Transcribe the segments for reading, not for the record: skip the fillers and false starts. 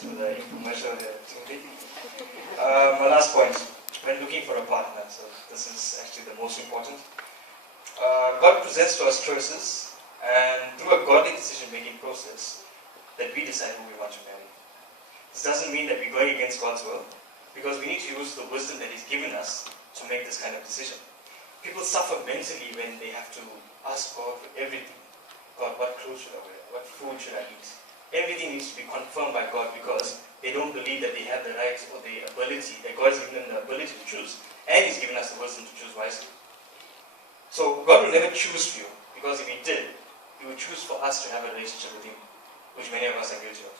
So the commercial there. My last point, when looking for a partner, so this is actually the most important. God presents to us choices, and through a godly decision-making process, that we decide who we want to marry. This doesn't mean that we're going against God's will, because we need to use the wisdom that He's given us to make this kind of decision. People suffer mentally when they have to ask God for everything. God, what clothes should I wear? What food should I eat? Everything needs to be confirmed by God because they don't believe that they have the right or the ability, that God has given them the ability to choose. And He's given us the wisdom to choose wisely. So God will never choose for you, because if He did, He would choose for us to have a relationship with Him, which many of us are guilty of.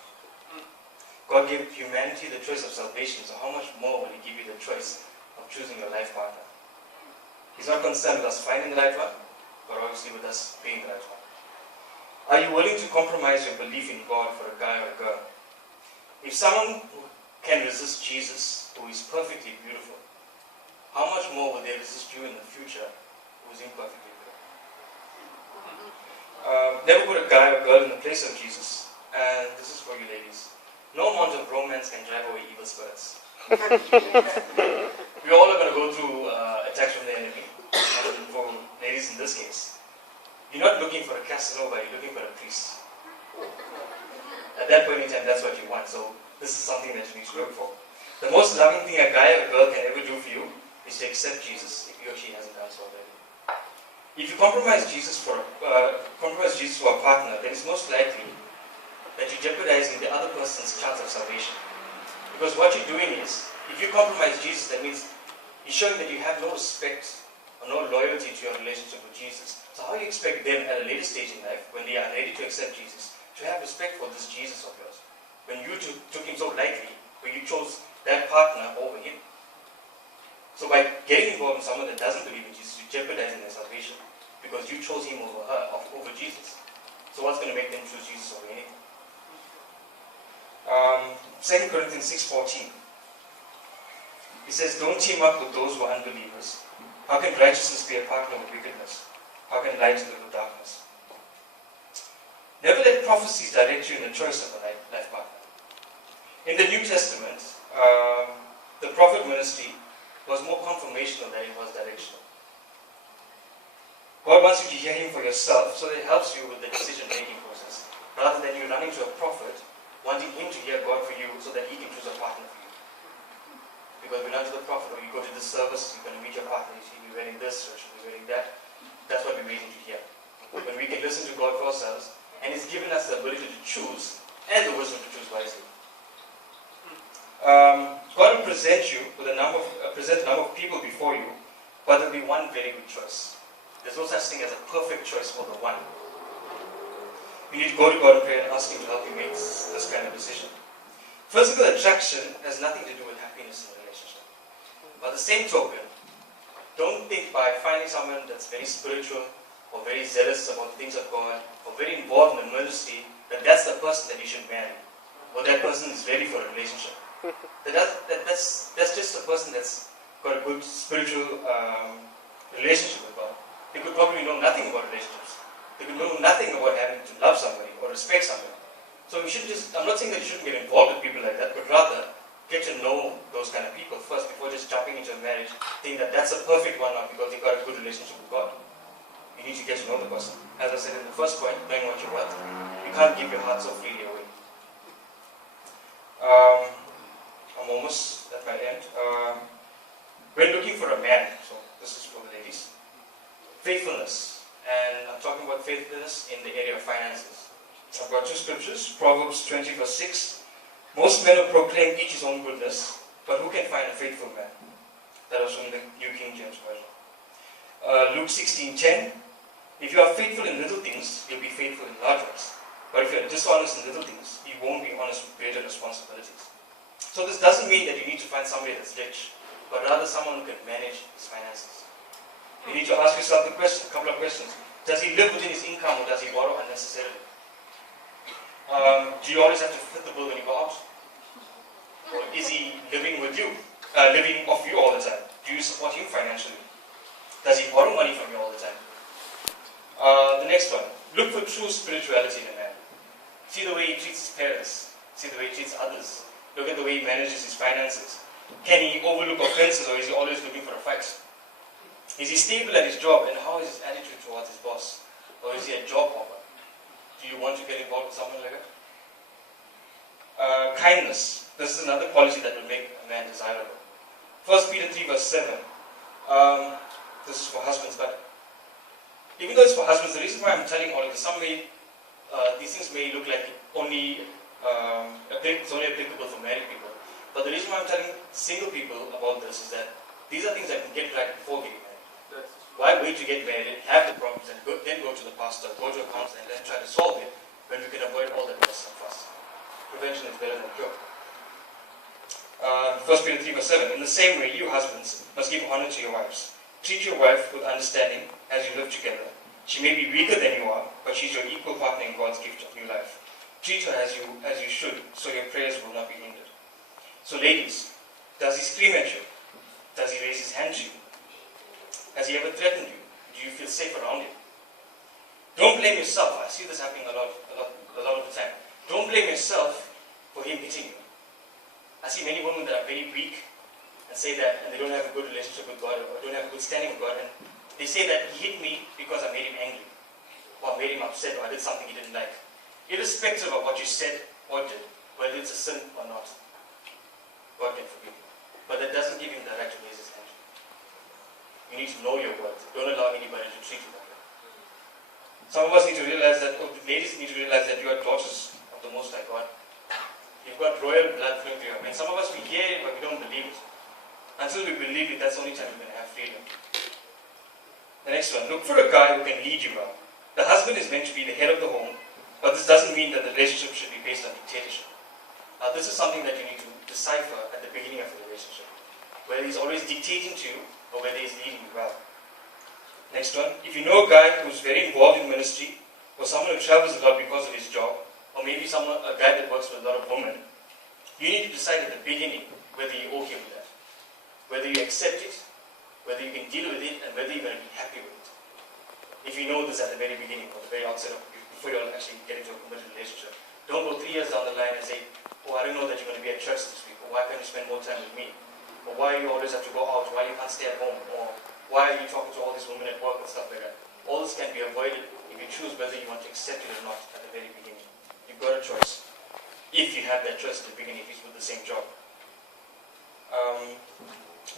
God gave humanity the choice of salvation, so how much more will He give you the choice of choosing your life partner? He's not concerned with us finding the right one, but obviously with us being the right one. Are you willing to compromise your belief in God for a guy or a girl? If someone who can resist Jesus, who is perfectly beautiful, how much more will they resist you in the future, who is imperfectly beautiful? Never put a guy or girl in the place of Jesus. And this is for you ladies. No amount of romance can drive away evil spirits. We all are going to go through attacks from the enemy. And for ladies in this case, you're not looking for a Casanova, you're looking for a priest. At that point in time, that's what you want. So this is something that you need to look for. The most loving thing a guy or a girl can ever do for you is to accept Jesus, if he or she hasn't done so already. If you compromise Jesus for a partner, then it's most likely that you're jeopardizing the other person's chance of salvation. Because what you're doing is, if you compromise Jesus, that means you're showing that you have no respect or no loyalty to your relationship with Jesus. So how do you expect them at a later stage in life, when they are ready to accept Jesus, to have respect for this Jesus of yours? When you took him so lightly, when you chose that partner over him. So by getting involved in someone that doesn't believe in Jesus, you're jeopardizing their salvation, because you chose him over her, over Jesus. So what's going to make them choose Jesus over anything? 2 Corinthians 6:14. He says, don't team up with those who are unbelievers. How can righteousness be a partner with wickedness? How can light live with darkness? Never let prophecies direct you in the choice of a life partner. In the New Testament, the prophet ministry was more confirmational than it was directional. God wants you to hear Him for yourself, so that it helps you with the decision-making process, rather than you running to a prophet, wanting him to hear God for you, so that he can choose a partner for you. Because we run to the prophet, or you go to this service, you're going to meet your partner, you should be wearing this, or you should be wearing that. That's what we're waiting to hear. When we can listen to God for ourselves, and He's given us the ability to choose, and the wisdom to choose wisely. God will present a number of people before you, but there'll be one very good choice. There's no such thing as a perfect choice for the one. You need to go to God and pray and ask Him to help you make this kind of decision. Physical attraction has nothing to do with happiness in a relationship. By the same token, don't think by finding someone that's very spiritual, or very zealous about things of God, or very involved in the ministry, that that's the person that you should marry, or that person is ready for a relationship. That's just a person that's got a good spiritual relationship with God. They could probably know nothing about relationships. They could know nothing about having to love somebody or respect somebody. So we shouldn't I'm not saying that you shouldn't get involved with people like that, but rather get to know those kind of people first before just jumping into a marriage, think that that's a perfect one, not because they've got a good relationship with God. You need to get to know the person. As I said in the first point, knowing what you want, you can't give your heart so freely away. I'm almost at my end. When looking for a man, so this is for the ladies, faithfulness, and I'm talking about faithfulness in the area of finances. I've got two scriptures, Proverbs 20 verse 6. Most men will proclaim each his own goodness, but who can find a faithful man? That was from the New King James Version. Luke 16:10. If you are faithful in little things, you'll be faithful in large ones. But if you're dishonest in little things, you won't be honest with greater responsibilities. So this doesn't mean that you need to find somebody that's rich, but rather someone who can manage his finances. You need to ask yourself a couple of questions. Does he live within his income, or does he borrow unnecessarily? Do you always have to fit the bill when you go out? Or is he living with you, living off you all the time? Do you support him financially? Does he borrow money from you all the time? The next one, look for true spirituality in a man. See the way he treats his parents. See the way he treats others. Look at the way he manages his finances. Can he overlook offenses, or is he always looking for a fight? Is he stable at his job, and how is his attitude towards his boss? Or is he a job hopper? Do you want to get involved with someone like that? Kindness. This is another quality that will make a man desirable. 1 Peter 3 verse 7. This is for husbands, but even though it's for husbands, the reason why I'm telling all of this, these things may look like it's only applicable for married people. But the reason why I'm telling single people about this is that these are things that can get right before getting married. Why wait to get married, have the problems, and then go to the pastor, go to a counselor, and then try to solve it when we can avoid all that fuss and fuss? Prevention is better than cure. 1 Peter 3 verse 7. In the same way, you husbands must give honor to your wives. Treat your wife with understanding as you live together. She may be weaker than you are, but she's your equal partner in God's gift of new life. Treat her as you should, so your prayers will not be hindered. So ladies, does he scream at you? Does he raise his hand to you? Has he ever threatened you? Do you feel safe around him? Don't blame yourself. I see this happening a lot of the time. Don't blame yourself for him hitting you. I see many women that are very weak and say that, and they don't have a good relationship with God, or don't have a good standing with God, and they say that he hit me because I made him angry, or I made him upset, or I did something he didn't like. Irrespective of what you said or did, whether it's a sin or not, God can forgive you. But that doesn't give him the right to raise his hand. You need to know your worth. Don't allow anybody to treat you that way. Some of us need to realize that, ladies need to realize that you are daughters of the Most High God. You've got royal blood flowing through you. I mean, some of us, we hear it, but we don't believe it. Until we believe it, that's the only time we're going to have freedom. The next one. Look for a guy who can lead you well. The husband is meant to be the head of the home, but this doesn't mean that the relationship should be based on dictatorship. This is something that you need to decipher at the beginning of the relationship. Whether he's always dictating to you, or whether he's leading you well. Next one. If you know a guy who's very involved in ministry, or someone who travels a lot because of his job, or maybe a guy that works with a lot of women, you need to decide at the beginning whether you owe him that. Whether you accept it, whether you can deal with it, and whether you're going to be happy with it. If you know this at the very beginning, or the very outset, before you all actually get into a committed relationship. Don't go 3 years down the line and say, oh, I don't know that you're going to be at church this week, or why can't you spend more time with me? Or why you always have to go out, why you can't stay at home, or why are you talking to all these women at work and stuff like that. All this can be avoided if you choose whether you want to accept it or not at the very beginning. You've got a choice. If you have that choice at the beginning, if he's with the same job.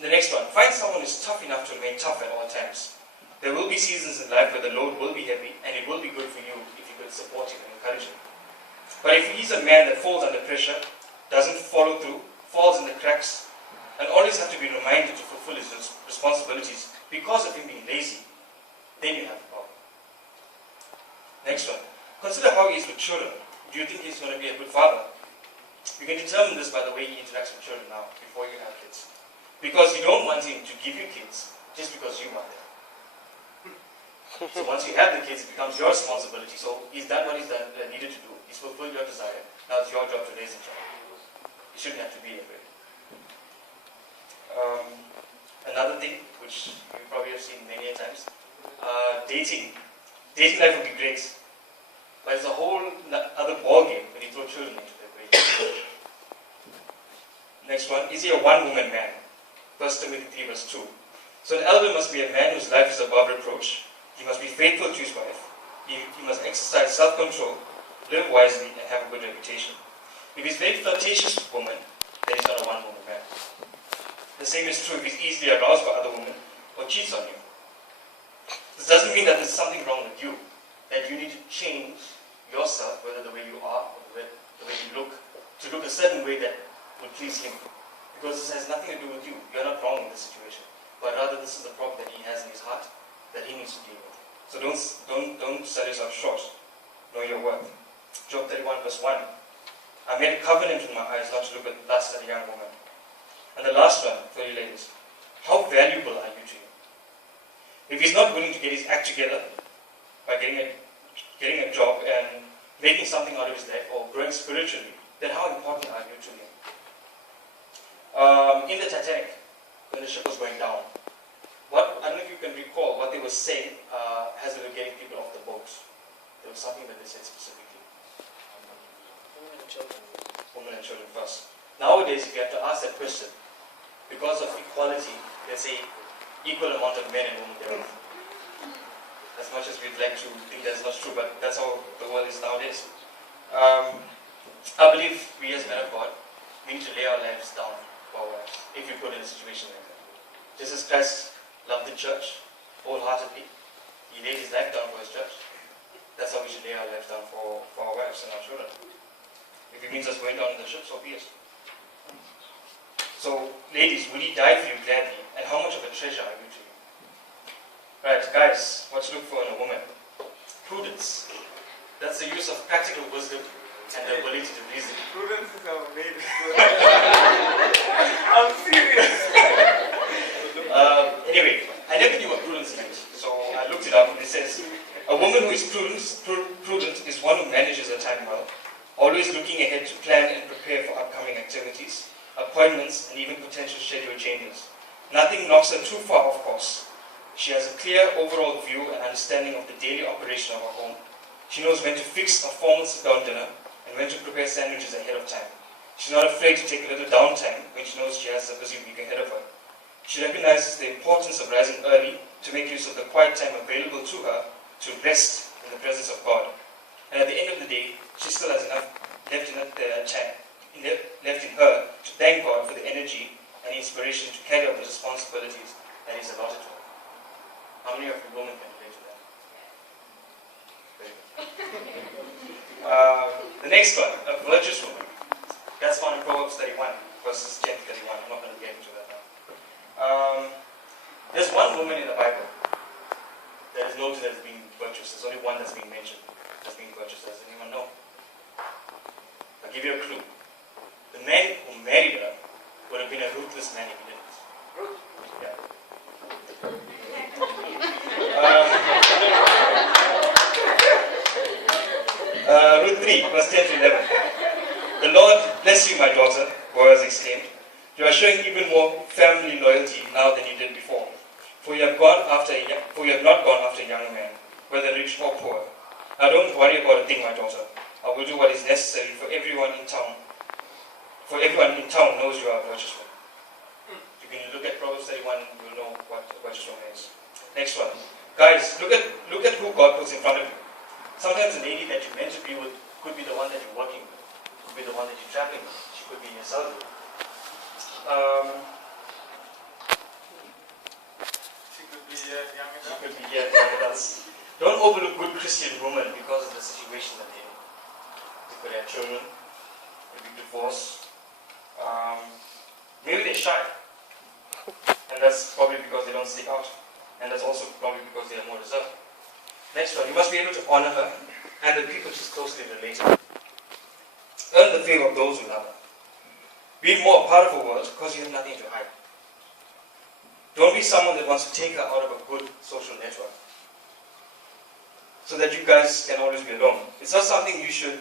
The next one. Find someone who's tough enough to remain tough at all times. There will be seasons in life where the load will be heavy, and it will be good for you if you could support him and encourage him. But if he's a man that falls under pressure, doesn't follow through, falls in the cracks, and always have to be reminded to fulfill his responsibilities because of him being lazy, then you have a problem. Next one. Consider how he is with children. Do you think he's going to be a good father? You can determine this by the way he interacts with children now, before you have kids. Because you don't want him to give you kids just because you want them. So once you have the kids, it becomes your responsibility. So he's done what he's needed to do. He's fulfilled your desire. Now it's your job to raise the child. It shouldn't have to be that way. Another thing, which you probably have seen many a times, dating. Dating life would be great. But it's a whole other ballgame when you throw children into the equation. Next one, is he a one-woman man? 1 Timothy 3 verse 2. So an elder must be a man whose life is above reproach. He must be faithful to his wife. He must exercise self-control, live wisely, and have a good reputation. If he's a very flirtatious woman, then he's not a one-woman man. The same is true if he's easily aroused by other women or cheats on you. This doesn't mean that there's something wrong with you, that you need to change yourself, whether the way you are or the way you look, to look a certain way that would please him. Because this has nothing to do with you. You're not wrong in this situation. But rather this is the problem that he has in his heart that he needs to deal with. So don't sell yourself short. Know your worth. Job 31 verse 1. I made a covenant with my eyes not to look at lust at a young woman. And the last one for you ladies. How valuable are you to him? If he's not willing to get his act together by getting a job and making something out of his life or growing spiritually, then how important are you to him? In the Titanic, when the ship was going down, I don't know if you can recall what they were saying as they were getting people off the boat. There was something that they said specifically. Women and children. Nowadays, if you have to ask that question, because of equality, let's say equal amount of men and women thereof. As much as we'd like to think that's not true, but that's how the world is nowadays. I believe we as men of God, we need to lay our lives down for our wives, if you put in a situation like that. Jesus Christ loved the church wholeheartedly. He laid his life down for his church. That's how we should lay our lives down for our wives and our children. If it means us going down in the ship, so be it. So, ladies, will he die for you gladly? And how much of a treasure are you to him? Right, guys, what to look for in a woman? Prudence. That's the use of practical wisdom and the ability to reason. Prudence is our main skill. I'm serious. Anyway, I never knew what prudence meant, so I looked it up and it says, a woman who is prudent is one who manages her time well, always looking ahead to plan and prepare for upcoming activities, appointments, and even potential schedule changes. Nothing knocks her too far off course. She has a clear overall view and understanding of the daily operation of her home. She knows when to fix a formal sit-down dinner and when to prepare sandwiches ahead of time. She's not afraid to take a little downtime when she knows she has a busy week ahead of her. She recognizes the importance of rising early to make use of the quiet time available to her to rest in the presence of God. And at the end of the day, she still has enough left in her to thank God for the energy and inspiration to carry out the responsibilities that He's allotted to her. How many of you women can relate to that? Very good. The next one, a virtuous woman. That's found in Proverbs 31, verses 10 to 31. I'm not going to get into that now. There's one woman in the Bible that is noted as being virtuous. There's only one that's being mentioned as being virtuous. Does anyone know? I'll give you a clue. The man who married her would have been a ruthless man if he didn't. Yeah. Ruth 3, verse 10 to 11. The Lord bless you, my daughter, Boaz exclaimed. You are showing even more family loyalty now than you did before. For you have not gone after a young man, whether rich or poor. Now don't worry about a thing, my daughter. I will do what is necessary for everyone in town. For everyone in town knows you are a virtuous woman. You can look at Proverbs 31, you'll know what a virtuous woman is. Next one. Guys, look at who God puts in front of you. Sometimes the lady that you're meant to be with could be the one that you're working with. Could be the one that you're traveling with. She could be in your salary. She could be young enough. She could be young adults. Don't overlook good Christian women because of the situation that they're in. They could have children, maybe divorce. Maybe they're shy. And that's probably because they don't stick out. And that's also probably because they are more reserved. Next one, you must be able to honor her and the people she's closely related. Earn the favor of those who love her. Be more a part of her world because you have nothing to hide. Don't be someone that wants to take her out of a good social network so that you guys can always be alone. It's not something you should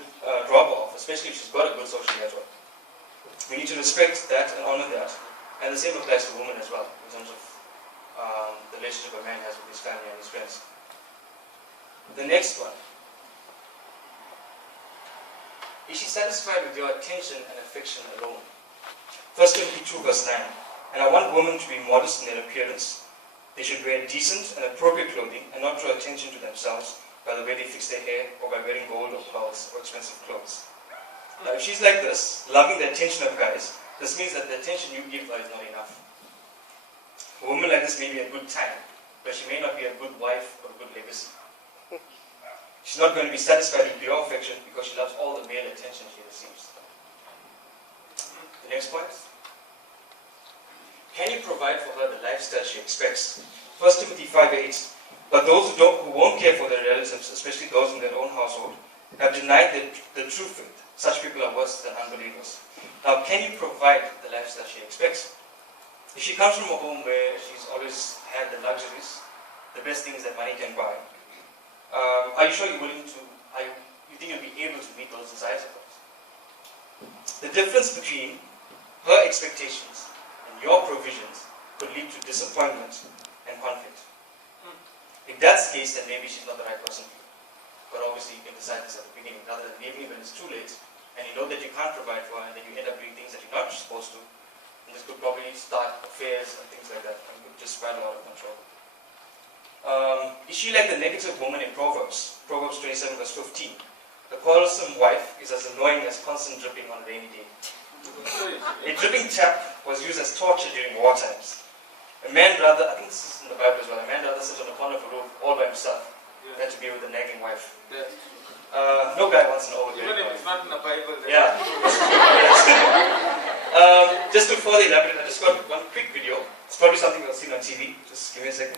drop off, especially if she's got a good social network. We need to respect that and honor that. And the same applies to women as well, in terms of the relationship a man has with his family and his friends. The next one. Is she satisfied with your attention and affection alone? 1 Timothy 2 verse 9. And I want women to be modest in their appearance. They should wear decent and appropriate clothing and not draw attention to themselves by the way they fix their hair or by wearing gold or pearls or expensive clothes. Now if she's like this, loving the attention of guys, this means that the attention you give her is not enough. A woman like this may be a good time, but she may not be a good wife or a good legacy. She's not going to be satisfied with your affection because she loves all the male attention she receives. The next point. Can you provide for her the lifestyle she expects? 1 Timothy 5:8. But those who won't care for their relatives, especially those in their own household, have denied the true faith. Such people are worse than unbelievers. Now, can you provide the lifestyle she expects? If she comes from a home where she's always had the luxuries, the best things that money can buy, are you sure you're willing to, you think you'll be able to meet those desires of hers? The difference between her expectations and your provisions could lead to disappointment and conflict. If that's the case, then maybe she's not the right person for you. But obviously you can decide this at the beginning, rather than leaving it when it's too late and and you know that you can't provide for her, and then you end up doing things that you're not supposed to, and this could probably start affairs and things like that, and could just spiral out of control. Is she like the negative woman in Proverbs? Proverbs 27 verse 15. The quarrelsome wife is as annoying as constant dripping on a rainy day. A dripping tap was used as torture during war times. A man rather, I think this is in the Bible as well, a man rather sits on the corner of a roof all by himself than to be with a nagging wife. No guy wants an overbearing Even if wife. it's not in the Bible. Yeah. Just to further elaborate, I just got one quick video. It's probably something you've seen on TV. Just give me a second.